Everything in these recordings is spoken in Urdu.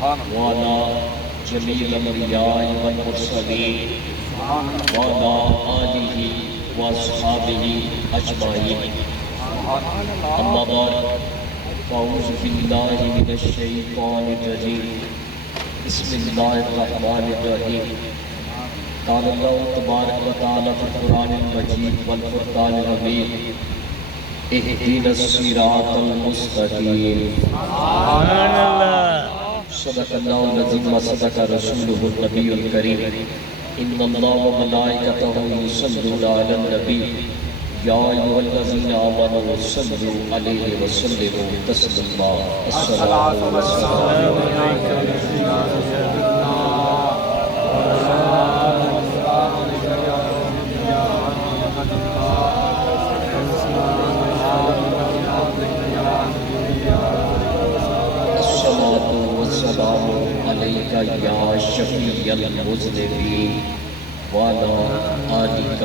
وعلى جميع الأنبياء والمرسلين وعلى آله وأصحابه أجمعين. أما بعد فأعوذ بالله من الشيطان الرجيم. بسم الله الرحمن الرحيم. قال الله تبارك وتعالى في القرآن المجيد والفرقان الحميد اهدنا الصراط المستقيم. سبحان الله. صدق الله العظيم وصدق رسوله النبي الكريم. إن الله وملائكته يصلون على النبي يا أيها الذين آمنوا صلوا عليه وسلموا تسليما. الصلاة والسلام عليك يا يا شفيع المذنبين وعلى آلك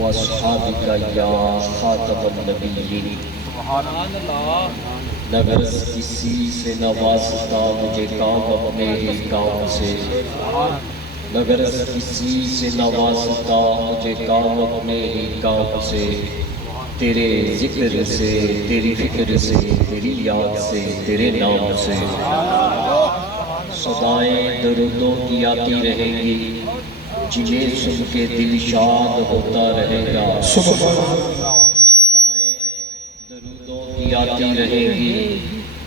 وأصحابك يا خاتم النبيين. نگر کسی سے نوازتا مجھے کام اپنے ہی کام سے، نگر کسی سے نوازتا مجھے کام اپنے ہی کام سے، تیرے ذکر سے، تیری فکر سے، تیری یاد سے، تیرے نام سے. صدائیں درودوں کی آتی رہیں گی جنہیں سن کے دل شاد ہوتا رہے گا. صدائیں درودوں کی آتی رہیں گی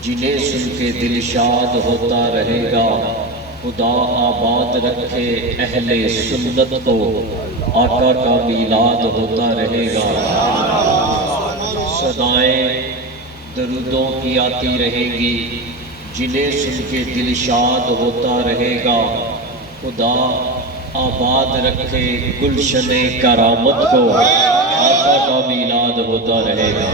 جنہیں سن کے دل شاد ہوتا رہے گا. خدا آباد رکھے اہل سنت کو، آقا کا میلاد ہوتا رہے گا. صدائیں درودوں کی آتی رہیں گی جنہیں سن کے دل شاد ہوتا رہے گا. خدا آباد رکھے گلشن کرامت کو، آقا کا میلاد ہوتا رہے گا.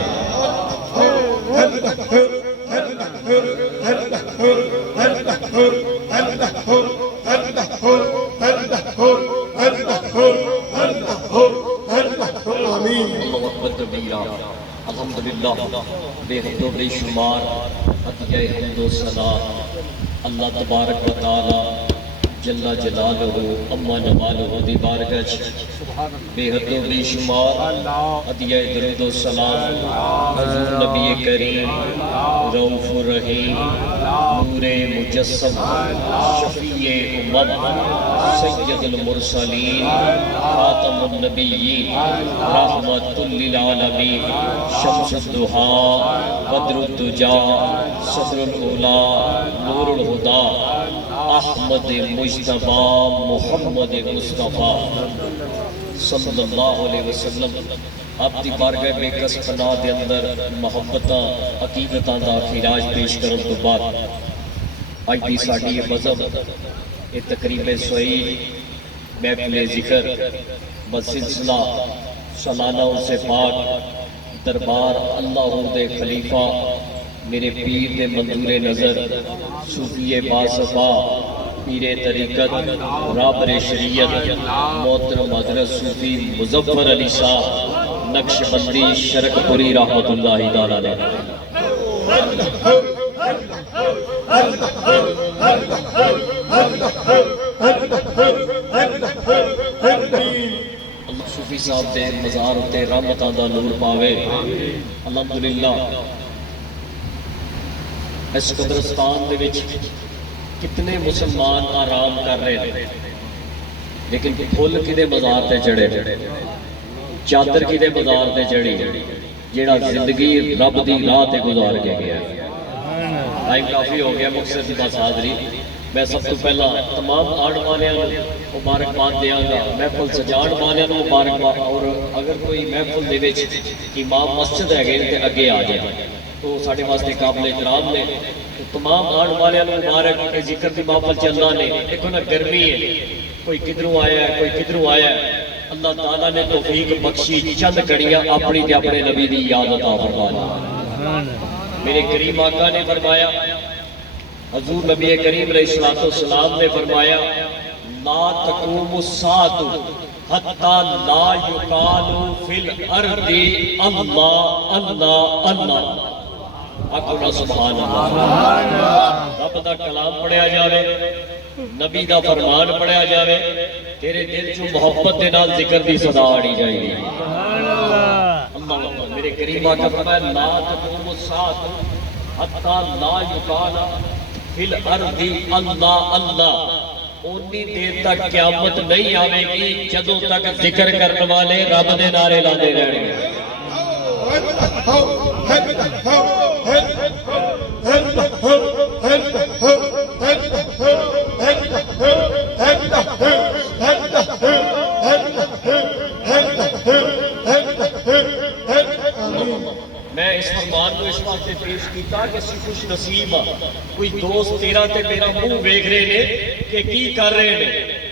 الحمدللہ بے حد و بے شمار عطیہ حمد و ثنا اللہ تبارک و تعالی جل جلالہ اما نوالہ دی بارگاہ بے حد و بے شمار عطیہ درود و سلام حضور نبی کریم رؤوف الرحیم نور مجسم شفیع امم سید المرسلین خاتم النبیین رحمت للعالمین شمس الضحیٰ بدر الدجا صدر الاولیٰ نور الہدیٰ احمد مجتبیٰ محمد مصطفیٰ صلی اللہ علیہ وسلم آپ دی بارگاہ بے کس پناہ دے اندر محبتاں عقیدتاں دا خراج پیش کرن تو بعد آج دی ساڑی یہ مذہب یہ تقریب سعید محفل ذکر بسلسلہ سالانہ سے پاک دربار اللہ دے خلیفہ میرے پیر دے منظور نظر صوفی باصفا پیر طریقت رابر شریعت محترم حضرت صوفی مظفر علی شاہ نقش بندی شرک پوری رحمت اللہ تعالی علیہ. صوفی صاحب دے مزار تے رحمتاں دا نور پاوے. الحمدللہ اس قبرستان دے وچ کتنے مسلمان آرام کر رہے ہیں لیکن پھول کدے مزار تے چڑھے، چادر کدے مزار تے چڑھی جیڑا زندگی رب دی راہ تے گزار کے گیا. ٹائم کافی ہو گیا مقصد کی بس حاضری. میں سب تو پہلا تمام آن والوں مبارکباد دیاں گا، محفل سجاڑ والوں مبارکباد. اور اگر کوئی محفل دے وچ امام مسجد ہے گئے تے اگے آ جائے تو ساڑھے واسطے قابل احترام نے. تمام آن والوں مبارک ذکر کی محفل چلنا نے. دیکھو نا گرمی ہے، کوئی کدھروں آیا ہے کوئی کدھروں آیا ہے. اللہ تعالیٰ نے توفیق بخشی چند گھڑیاں اپنی تے اپنے نبی دی یاد عطا فرمائی. میرے کریم آقا نے فرمایا، حضور نبی کریم علیہ السلام نے فرمایا لا تقوم الساعۃ حتی لا یقال فی الارض اللہ اللہ اللہ. آکھو نا سبحان اللہ۔ رب دا کلام پڑھیا جاوے، نبی دا فرمان پڑھیا جاوے، تیرے دل چوں محبت دے نال ذکر دی صدا آڑی جائے گی۔ اللہ میرے کریم آقا فرمایا لا تقوم الساعۃ حتی لا یقال فی الارض اللہ اللہ، اونی دیر تک قیامت نہیں آوے گی جدوں تک ذکر کرنے والے رب دے نعرے لاندے رہنے گے۔ میں اس فرمان کو اس واسطے پیش کیتا کہ سی خوش نصیب کوئی دوست تیرا تے میرا منہ ویکھ رہے نے کہ کی کر رہے نے،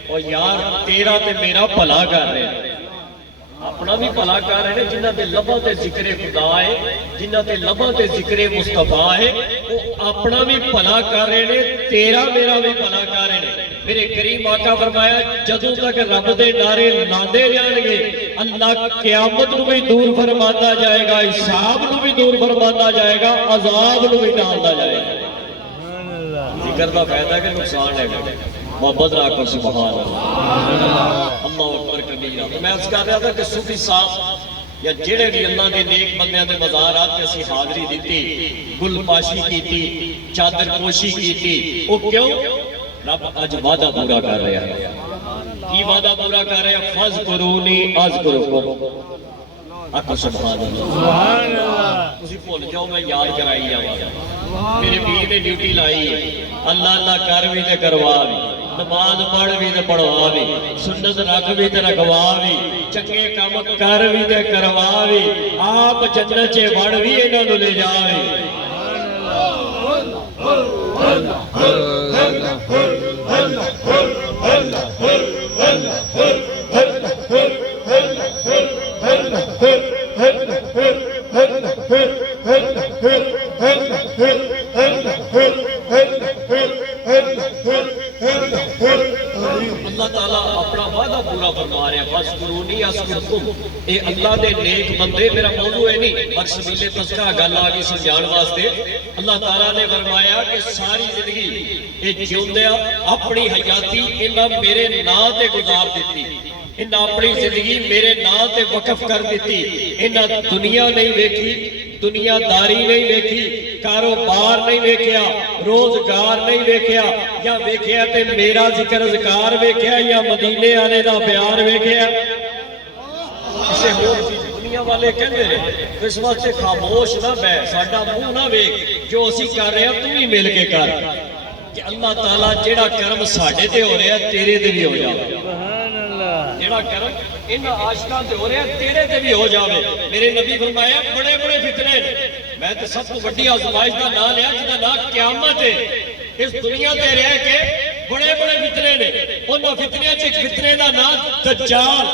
اور یار تیرا تے میرا بھلا کر رہے ہیں، اپنا بھی بھلا کر رہے ہیں۔ جنہاں دے لباں تے ذکر خدا ہے، جنہاں دے لباں تے ذکر مصطفیٰ ہے، وہ اپنا بھی بھلا کر رہے ہیں، تیرا میرا بھی بھلا کر رہے ہیں۔ میرے کریم آقا فرمایا جدوں تک رب دے نعرے لاندے جان گے اللہ قیامت نو بھی دور فرماتا جائے گا، حساب نو بھی دور فرماتا جائے گا، عذاب نو بھی ٹالتا جائے گا۔ ذکر دا فائدہ کہ نقصان ہے؟ محبت راکھو سبحان اللہ۔ اللہ اکبر کبیرہ۔ میں عرض کر رہا تھا کہ صوفی صاحب یا جڑے بھی اللہ دے نیک بندیاں دے مزارات تے اسی حاضری دیتی، گل پاشی کیتی، چادر پوشی کیتی، وہ کیوں؟ رب اج وعدہ پورا کر رہا ہے۔ کی وعدہ پورا کر رہا ہے؟ فاذکرونی اذکرکم۔ آقا سبحان اللہ۔ تسی بھول جاؤ میں یاد کرائی جاواں، میرے پیر نے ڈیوٹی لائی ہے، اللہ اللہ کر بھی تے کروا بھی، نماز پڑھ بھی تے پڑھوا بھی، سنت رکھ بھی تے رکھوا بھی، چنگے کام کر بھی تے کروا بھی، آپ جنت چ وڑ بھی انہاں نوں لے جاوے۔ اللہ تعالیٰ اپنا وعدہ پورا فرما رہے ہیں، فاذکرونی اذکرکم۔ اے اللہ دے نیک بندے، میرا موضوع ہے نہیں، بس سبیل تذکرہ گل آگئی سمجھان واسطے۔ اللہ تعالیٰ نے فرمایا کہ ساری زندگی اے جیوندیا اپنی حیاتی انہاں میرے نام تے گزار دیتی، انہاں اپنی زندگی میرے نام تے وقف کر دیتی، انہاں دنیا نہیں ویکھی، دنیا داری نہیں ویکھی، کاروبار نہیں ویکھیا، روزگار نہیں ویکھیا، یا ویکھیا تے میرا ذکر اذکار ویکھیا، یا مدینے والے دا پیار ویکھیا۔ اسے ہور چیز دنیا والے کہندے نے اس واسطے خاموش نہ بیٹھ، ساڈا منہ نہ ویکھ، جو اسی کر رہے ہیں تو بھی مل کے کر، کہ اللہ تعالیٰ جیڑا کرم ساڈے تے ہو رہا ہے تیرے تے بھی ہو جاوے، جیڑا کرم ان عاشقاں تے ہو رہا ہے تیرے تے بھی ہو جاوے۔ میرے نبی فرمایا بڑے بڑے فتنے نے، میں تے سب کو بڑی آزمائش دا نام لیا جدا نام قیامت ہے، اس دنیا تے رہ کے بڑے بڑے فتنے نے، انہاں فتنیاں چ ایک فتنے دا نام دجال،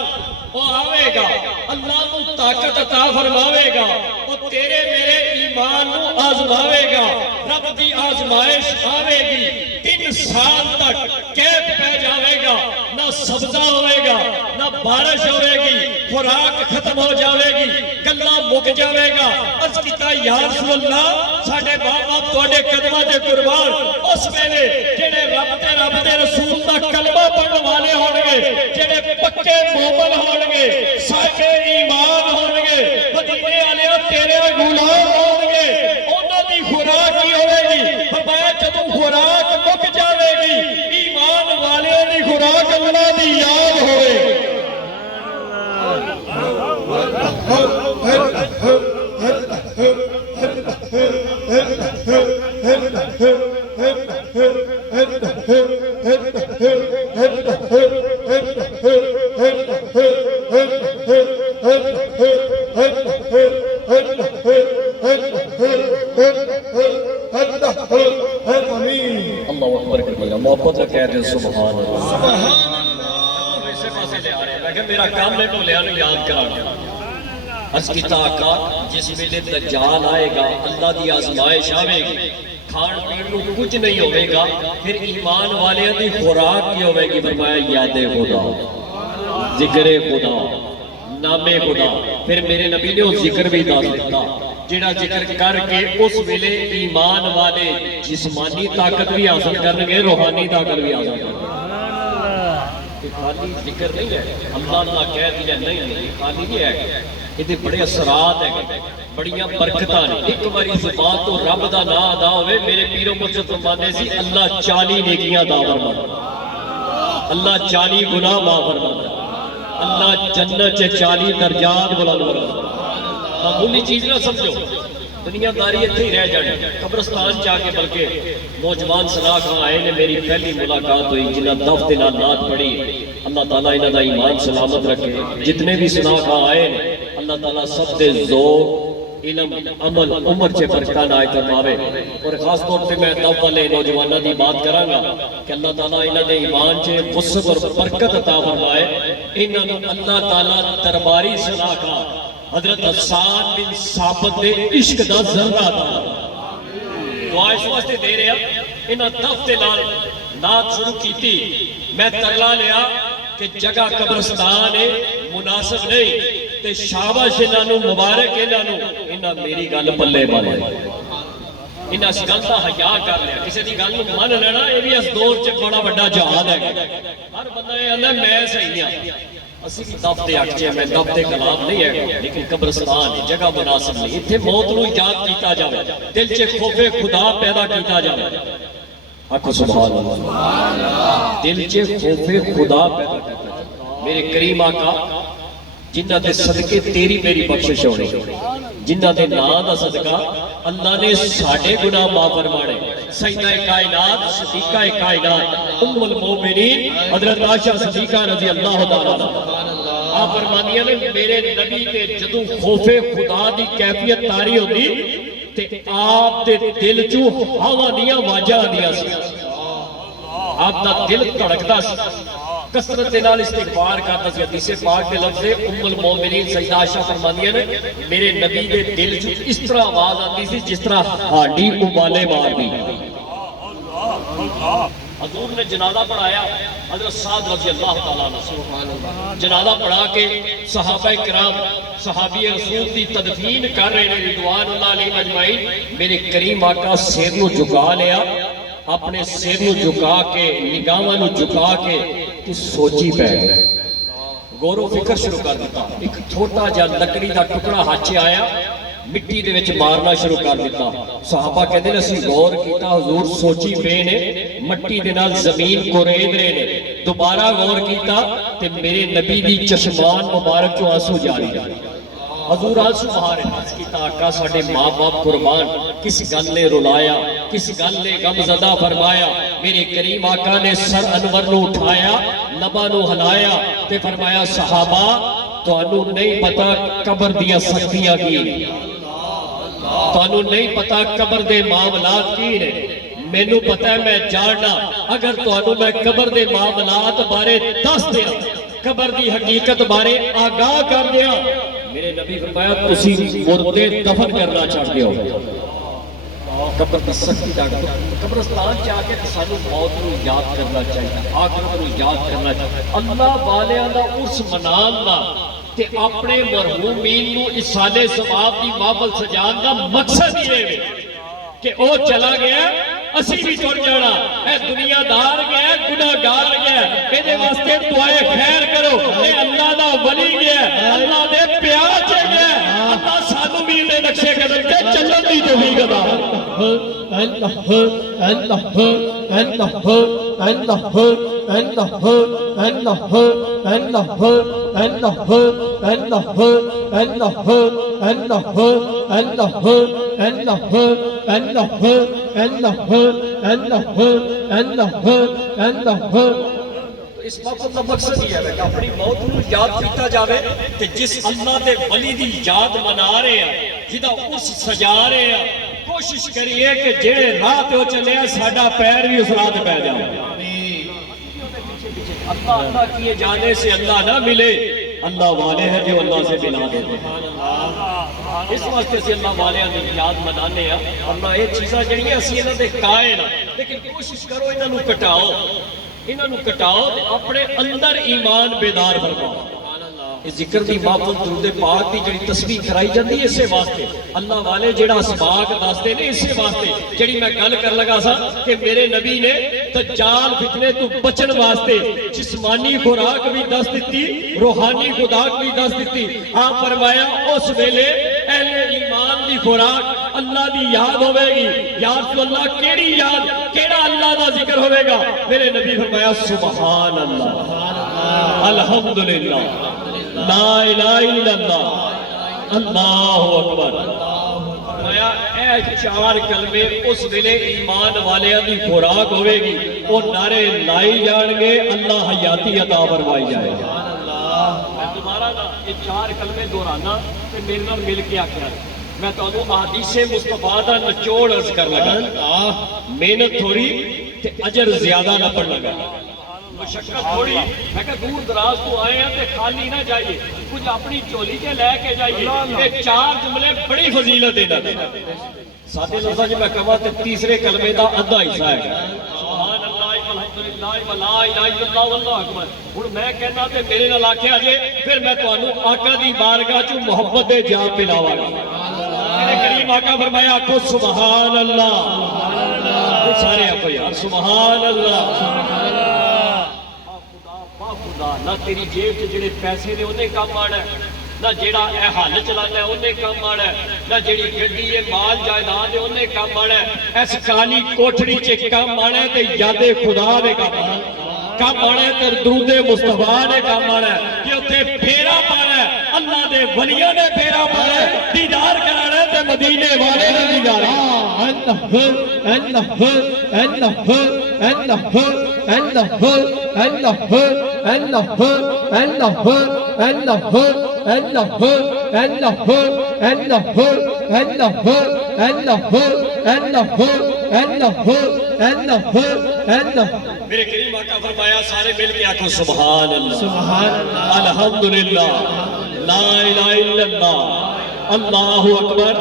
وہ آوے گا، اللہ کو طاقت عطا فرماوے گا، وہ تیرے میرے ایمان نو آزماوے گا، رب دی آزمائش آوے گی، 3 سال تک قید پہ جاوے گا، نہ سبزہ ہوئے گا، نہ بارش ہوئے گی، خوراک ختم ہو جاوے گی، گلہ مک جاوے گا۔ عرض کیتا یا رسول اللہ ساڈے باپ باپ تواڈے قدماں تے قربان، اس ویلے جڑے رب دے رسول دا کلمہ پڑھن والے ہون گے، جڑے پکے مومن ہون گے، ساڈے ایمان ہون گے، مدینے والے تیرے غلام ہون گے، انہاں دی خوراک کی ہوے گی؟ فرمایا جدوں خوراک مک جاوے گی ایمان والے دی خوراک اللہ دی یاد ہوئے۔ اللہ اکبر کبیرہ، محبت سے کہہ رہے سبحان اللہ۔ ایسے پاسے لے آ رہے ہیں، میں کہ میرا کام ہے تو لے آنے یاد کرانا۔ عرض کیتا آقا جس ویلے دجال آئے گا، اللہ دی آزمائش آوے گی، کھان پین کو کچھ نہیں ہوئے گا، پھر ایمان والے دی خوراک کی ہوئے گی؟ فرمایا یاد خدا، ذکر خدا، نام خدا۔ پھر میرے نبی نے وہ ذکر بھی دس دیتا، جڑا ذکر کر کے اس ویلے ایمان والے جسمانی طاقت بھی حاصل کریں گے، روحانی طاقت بھی حاصل کریں گے۔ یہ خالی ذکر نہیں ہے، اللہ اللہ کہہ دیا نہیں، یہ خالی نہیں ہے، یہ بڑے اثرات ہیں، بڑیاں برکتاں نے۔ ایک باری زبان تو رب دا نام ادا ہوئے، میرے پیروں مرشد فرماتے سی اللہ 40 نیکیاں عطا فرماتا، اللہ 40 گناہ معاف فرماتا، اللہ جنت 40 درجات بلند فرماتا۔ معمولی چیز نہ سمجھو، دنیا داری اتنے ہی رہ جانے، قبرستان جا کے بلکہ نوجوان صلاح خان آئے نے، میری پہلی ملاقات ہوئی، جنہاں دف دے نال نعت پڑھی، اللہ تعالیٰ انہاں دا ایمان سلامت رکھے۔ جتنے بھی صلاح خان آئے نے، اللہ تعالیٰ سب دے ذوق، علم، عمل، عمر چے برکتاں نائے فرماوے۔ اور خاص طور پہ میں دف والے نوجوانوں دی بات کراں گا کہ اللہ تعالیٰ انہاں دے ایمان چے وسعت اور برکت عطا فرمائے۔ انہاں نوں اللہ تعالیٰ درباری صلاح خان حضرت حسان بن ثابت دے عشق دا ذرہ دا دعا اس واسطے دے رہا، انہاں دف دے نال نعت شروع کیتی، میں ترلا لیا کہ جگہ قبرستان ہے، مناسب نہیں، تے شاباش انہاں نوں، مبارک انہاں نوں، انہاں میری گل پلے بانے، انہاں اس گل دا حیا کر لیا۔ کسی دی گل نوں من لینا یہ بھی اس دور چ بڑا بڑا جہاد ہے۔ ہر بندہ یہ آندا میں صحیح ہاں، اسی کی دف دے اٹھے میں دف دے کلام نہیں ہے، لیکن قبرستان جگہ مناسب نہیں، اتنے موت نو یاد کیتا جاوے، دل چ خوف خدا پیدا کیتا جاوے۔ آکھو سبحان اللہ، دل چ خوف خدا پیدا کیتا جاوے۔ میرے کریم آقا جنہ دے صدقے تیری میری بخشش ہونی، جنہ دے نام دا صدقہ اللہ نے ساڑھے گناہ معاف فرمانے۔ سیدہ کائنات، صدیقہ کائنات، ام المومنین حضرت عائشہ صدیقہ رضی اللہ تعالیٰ عنہ، آپ فرمانیاں نے میرے نبی کے جدوں خوف خدا دی کیفیت تاری ہوتی تے آپ دے دل چوں ہوا دیاں واجہ دیاں سی، آپ دا دل دھڑکدا سی، کثرت نال استغفار کرتا سی۔ حدیث پاک کے لفظ ام المومنین سیدہ عائشہ فرماندیاں نے میرے نبی دے دل چوں اس طرح آواز آتی سی جس طرح ہاڈی ابالے مار دی۔ حضور نے جنازہ پڑھایا، حضرت سعد رضی اللہ تعالیٰ عنہ جنازہ پڑھا کے صحابہ کرام صحابی رسول دی تدفین کر رہے ہیں رضوان اللہ علیہ اجمعین۔ میرے کریم آقا سر نو جھکا لیا، اپنے سر نو جھکا کے نگاہاں نو جھکا کے تو سوچی پہ غور و فکر شروع کر دیتا۔ ایک چھوٹا جا لکڑی دا ٹکڑا ہاتھ آیا، مٹی دے وچ مارنا شروع کر دیتا۔ صحابہ کہتے ہیں اسی غور کیتا، حضور سوچی پے نے، مٹی دے نال زمین کو ریڑ رہے نے۔ دوبارہ غور کیتا تے میرے نبی دی چشمان مبارک چوں آنسو جاری رہے۔ حضور آنسو بہارے ناز کیتا، آقا ساڈے ماں باپ قربان، کس گل نے رلایا، کس گل نے غم زدہ فرمایا۔ میرے کریم آقا نے سر انور نو اٹھایا، لباں نو ہلایا تے فرمایا صحابہ تانوں نہیں پتا قبر دیاں سختیاں کی، تانوں نہیں پتا قبر دے معاملات کی نے، مینوں پتا ہے میں جاننا، اگر تانوں میں قبر دے معاملات بارے دس دیا، قبر دی حقیقت بارے آگاہ کر دیا، میرے نبی فرمایا تسی مردے دفن کرنا چاہتے ہو۔ قبر دی سختی دا قبرستان جا کے سانو موت نو یاد کرنا چاہیے، آخرت نو یاد کرنا چاہیے۔ اللہ والیاں دا عرس منان دا تے اپنے مرحومین نو اصال ثواب دی محفل سجان دا مقصد ہی ہے کہ او چلا گیا اسی بھی ٹر جانا، اے دنیا دار گیا گناہ گار گیا، اے واسطے دعائے خیر کرو، اے اللہ دا ولی گیا، اللہ دے پیار چے گیا، اللہ سانو بھی دے نقشے قدم تے چلن دی توفیق عطا اس موقع کا مقصد یہ ہے کہ اپنی موت نو یاد کیتا جاوے کہ جس اللہ دے ولی دی یاد منا رہے ہیں، جدا اس سجا رہے ہیں، کوشش کریے کہ جڑے راہ تے ہو چلے ہیں ساڈا پیر بھی اس راہ تے پہ جائے۔ اللہ اللہ کیے جانے سے اللہ نہ ملے، اللہ والے ہیں جو اللہ سے ملا دیتے ہیں۔ اس واسطے سے اللہ والے ہیں یاد منانے ہیں، اللہ یہ چیزاں جڑیاں اسی انہاں دے قائل ہیں، لیکن کوشش کرو انہاں نو کٹاؤ، انہاں نو کٹاؤ تے اپنے اندر ایمان بیدار فرماؤ۔ اس ذکر دی محفل درود پاک دی جڑی تسبیح کرائی جاندی ہے اسے واسطے اللہ والے جڑا اسباق دستے نے اسے واسطے جڑی میں گل کر لگا سا کہ میرے نبی نے دجال فتنے تو بچن واسطے جسمانی خوراک بھی دس دیتی روحانی خوراک بھی دس دیتی آپ فرمایا اس ویلے اہل ایمان دی خوراک اللہ دی یاد ہوے گی یا رسول اللہ کیڑی یاد کیڑا اللہ دا ذکر ہوے گا میرے نبی فرمایا سبحان اللہ الحمدللہ لا الہ الا اللہ اللہ اکبر فرمایا اے چار کلمے اس ویلے ایمان والیاں دی خوراک ہوے گی وہ نعرے لائی جان گے اللہ حیاتی عطا فرمائی جائے گا میں دوبارہ نا یہ چار کلمے دہرانا تے میرے نال مل کے آکھیا میں تانوں احادیث مصطفیٰ دا نچوڑ عرض کر لگا محنت تھوڑی تے اجر زیادہ نہ پڑ لگا مشقت تھوڑی میں کہ دور دراز تو آئے ہیں تے خالی نہ جائیے کچھ اپنی چولی کے لے کے جائیے یہ چار جملے بڑی فضیلت دینا دینا ساتھ لفظہ جب میں کہا تے تیسرے کلمے دا ادھا حصہ ہے سبحان اللہ والحمدللہ ولا الہ الا اللہ واللہ اکبر ہن میں کہنا تے میرے نال آکھیا جے پھر میں تانوں آقا دی بارگاہ چوں محبت دے جام پلاواں گا میرے کریم آقا فرمایا آکھو سبحان اللہ سارے آکھو یار سبحان اللہ نہ تیری جیب سے جڑے پیسے نے انہیں کام آنا ہے نہ جڑا اے حال چلانا ہے انہیں کام آنا ہے نہ جڑی گڈی ہے مال جائیداد ہے انہیں کام آنا ہے اس کالی کوٹھڑی چ کام آنا ہے تے یاد خدا دے کام آنا ہے کام آنا ہے تے درود مصطفیٰ نے کام آنا ہے کہ اوتھے پھیرا پانا ہے اللہ دے ولیاں نے پھیرا پانا ہے دیدار کرانا ہے تے مدینے والے نے دیدار میرے کریم آقا فرمایا سارے مل کے آقا سبحان اللہ سبحان اللہ الحمدللہ لا الہ الا اللہ اللہ اکبر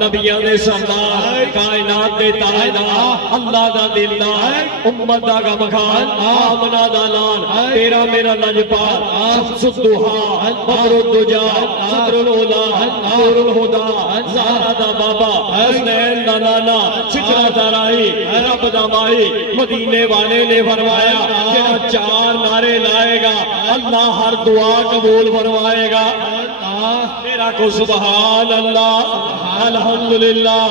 نبیان دے سردار کائنات دے تاجدار اللہ دا دلدار امت دا غمخان آمنہ دا لال تیرا میرا لجپال شمس الدہا بدر الدجا صدر الہدا نور الہدا زہرا دا بابا حسنین دا نانا شکرہ دا راہی رب دا ماہی مدینے والے نے فرمایا جہاں چار نعرے لائے گا اللہ ہر دعا قبول فرمائے گا میرا کو سبحان اللہ الحمدللہ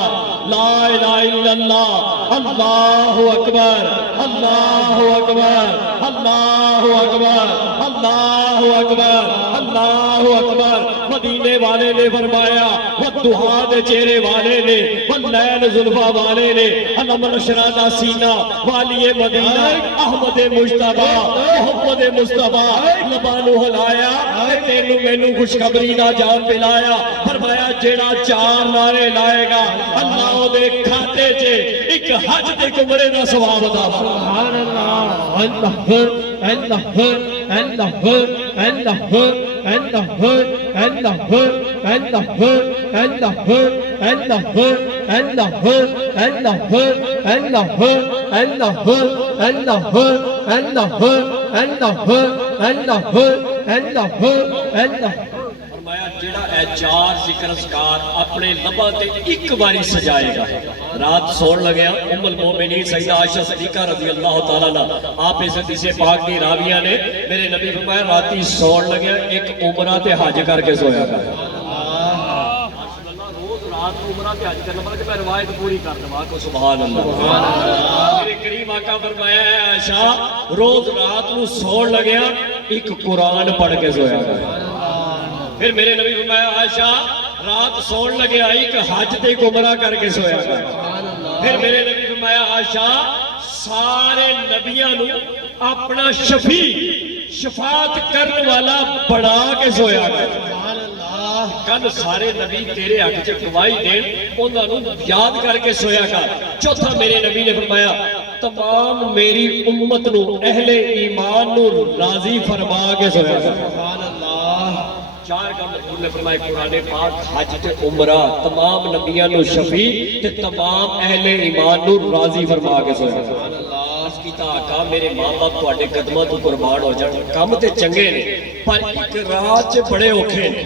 لا الہ الا اللہ اللہ اکبر اللہ اکبر اللہ اکبر اللہ اکبر اللہ اکبر مدینے والے نے فرمایا والدہا دے چہرے والے نے واللیل زلفہ والے نے علم نشرانہ سینہ والی مدینہ احمد مجتبہ محمد مصطفیٰ لبانو ہلایا تینو مینو خوشخبری دا جام پلایا فرمایا جیڑا چار نعرے لائے گا اللہ دے کھاتے چے ایک حج دے عمرے دا ثواب عطا سبحان اللہ اللہ اللہ اللہ اللہ اللہ اللہ فرمایا جڑا اے چار ذکر اذکار اپنے لباں تے ایک باری سجائے گا رات سون لگیا ام المومنین سیدہ عائشہ صدیقہ رضی اللہ تعالیٰ عنہ آپ اس حدیث پاک کی راویہ نے میرے نبی فرمایا راتی سون لگیا ایک عمرہ تے حج کر کے سویا گا عمرہ تے حج کرنا مطلب کہ میں روایت پوری کر دوں کو سبحان اللہ میرے کریم آقا فرمایا ہے عائشہ روز رات نو سون لگیا ایک قرآن پڑھ کے سویا گا پھر میرے نبی فرمایا عائشہ رات سون لگیا ایک حج تے عمرہ کر کے سویا گا پھر میرے نبی فرمایا عائشہ سارے نبیاں نو اپنا شفیع شفاعت کرنے والا بڑھا کے سویا گا کل سارے نبی تیرے حق چ گواہی دین انہاں نو یاد کر کے سویا کر چوتھا میرے نبی نے فرمایا تمام میری امت نو اہل ایمان نو راضی فرما کے سویا کر سبحان اللہ چار کام حضور نے فرمایا قرآن پاک حج تے عمرہ تمام نبیاں نو شفیع تے تمام اہل ایمان نو راضی فرما کے سویا کر سبحان اللہ اس کی کیتا آقا میرے ماں باپ تواڈے قدماں تو قربان ہو جان کم تے چنگے نے پر ایک راہ 'چ بڑے اوکھے نے